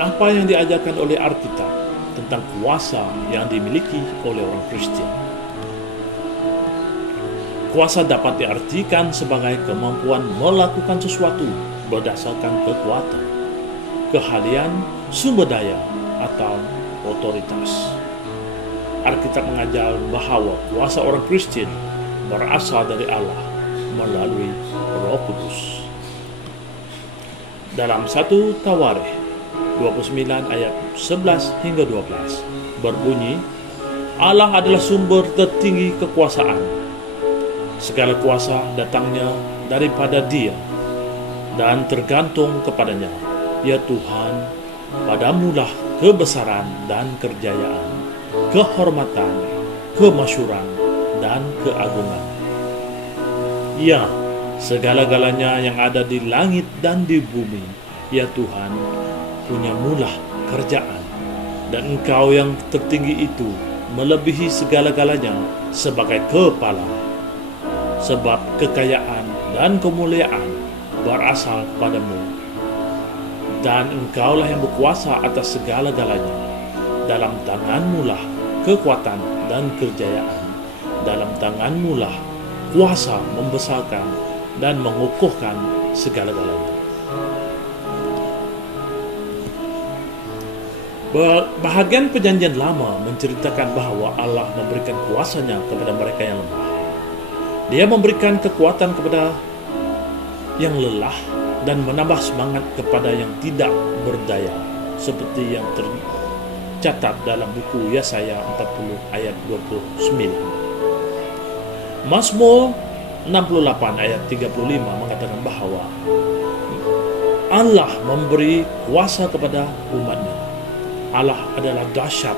apa yang diajarkan oleh Alkitab tentang kuasa yang dimiliki oleh orang Kristen. Kuasa dapat diartikan sebagai kemampuan melakukan sesuatu berdasarkan kekuatan, keahlian, sumber daya, atau otoritas. Alkitab mengajar bahwa kuasa orang Kristen berasal dari Allah melalui Roh Kudus. Dalam 1 Tawarikh 29 ayat 11 hingga 12 berbunyi, Allah adalah sumber tertinggi kekuasaan. Segala kuasa datangnya daripada Dia dan tergantung kepadanya. Ya Tuhan, padamulah kebesaran dan kerjayaan, kehormatan, kemasyhuran, dan keagungan. Ya, segala-galanya yang ada di langit dan di bumi, ya Tuhan, punya mula kerjaan, dan Engkau yang tertinggi itu melebihi segala-galanya sebagai kepala. Sebab kekayaan dan kemuliaan berasal padamu, dan Engkaulah yang berkuasa atas segala-galanya. Dalam tanganmu lah kekuatan dan kerjayaan, dalam tanganmu lah kuasa membesarkan dan mengukuhkan segala-galanya. Bahagian perjanjian lama menceritakan bahwa Allah memberikan kuasanya kepada mereka yang lemah. Dia memberikan kekuatan kepada yang lelah dan menambah semangat kepada yang tidak berdaya, seperti yang tercatat dalam buku Yesaya 40 ayat 29. Mazmur 68 ayat 35 mengatakan bahwa Allah memberi kuasa kepada umatnya. Allah adalah dahsyat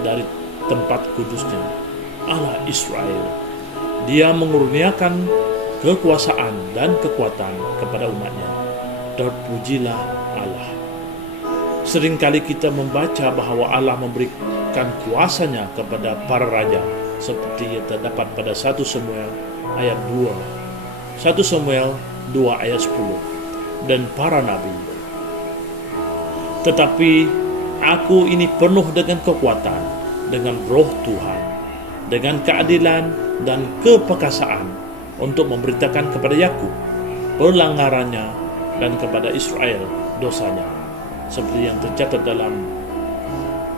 dari tempat kudusnya, Allah Israel. Dia mengurniakan kekuasaan dan kekuatan kepada umatnya. Terpujilah Allah. Seringkali kita membaca bahwa Allah memberikan kuasanya kepada para raja, seperti yang terdapat pada 1 Samuel ayat 2, 1 Samuel 2 ayat 10, dan para nabi. Tetapi aku ini penuh dengan kekuatan, dengan roh Tuhan, dengan keadilan dan keperkasaan untuk memberitakan kepada Yakub pelanggarannya dan kepada Israel dosanya, seperti yang tercatat dalam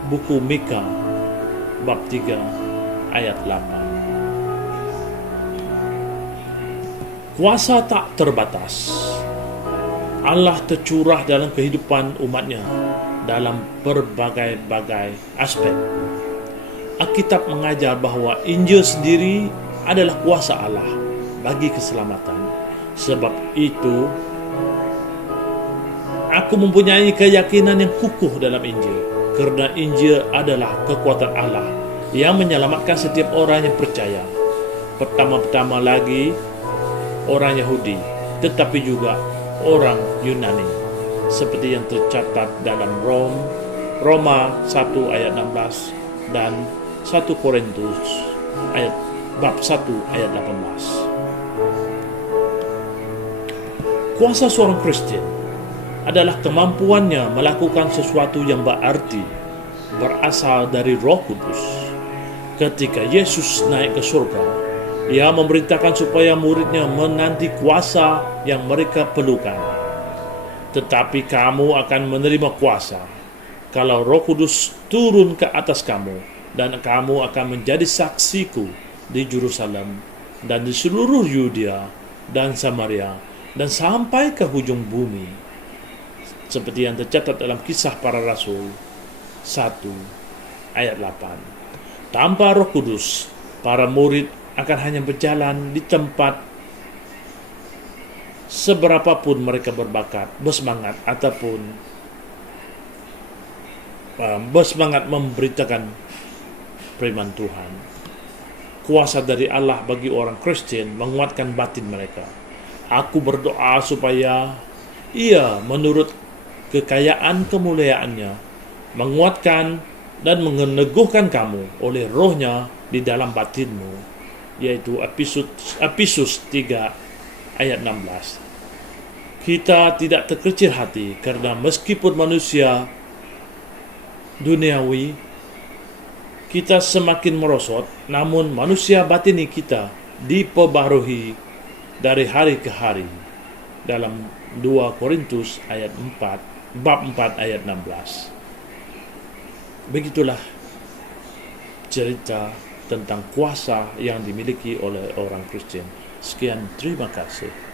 buku Mika bab 3 ayat 8. Kuasa tak terbatas. Allah tercurah dalam kehidupan umatnya dalam berbagai-bagai aspek. Alkitab mengajar bahwa Injil sendiri adalah kuasa Allah bagi keselamatan. Sebab itu, aku mempunyai keyakinan yang kukuh dalam Injil, kerana Injil adalah kekuatan Allah yang menyelamatkan setiap orang yang percaya. Pertama-tama lagi orang Yahudi, tetapi juga orang Yunani, seperti yang tercatat dalam Roma 1 ayat 16 dan 1 Korintus bab 1 ayat 18. Kuasa seorang Kristen adalah kemampuannya melakukan sesuatu yang berarti, berasal dari Roh Kudus. Ketika Yesus naik ke surga, Ia memerintahkan supaya muridnya menanti kuasa yang mereka perlukan. Tetapi kamu akan menerima kuasa kalau Roh Kudus turun ke atas kamu, dan kamu akan menjadi saksiku di Yerusalem dan di seluruh Yudea dan Samaria dan sampai ke hujung bumi. Seperti yang tercatat dalam Kisah Para Rasul 1 ayat 8. Tanpa Roh Kudus, para murid akan hanya berjalan di tempat seberapapun mereka berbakat, bersemangat ataupun bersemangat memberitakan firman Tuhan. Kuasa dari Allah bagi orang Kristen menguatkan batin mereka. Aku berdoa supaya Ia menurut kekayaan kemuliaannya menguatkan dan meneguhkan kamu oleh Roh-Nya di dalam batinmu, yaitu Efesus 3 ayat 16. Kita tidak terkecil hati, karena meskipun manusia duniawi kita semakin merosot, namun manusia batini kita diperbarui dari hari ke hari. Dalam 2 Korintus ayat 4, bab 4 ayat 16. Begitulah cerita tentang kuasa yang dimiliki oleh orang Kristen. Sekian, terima kasih.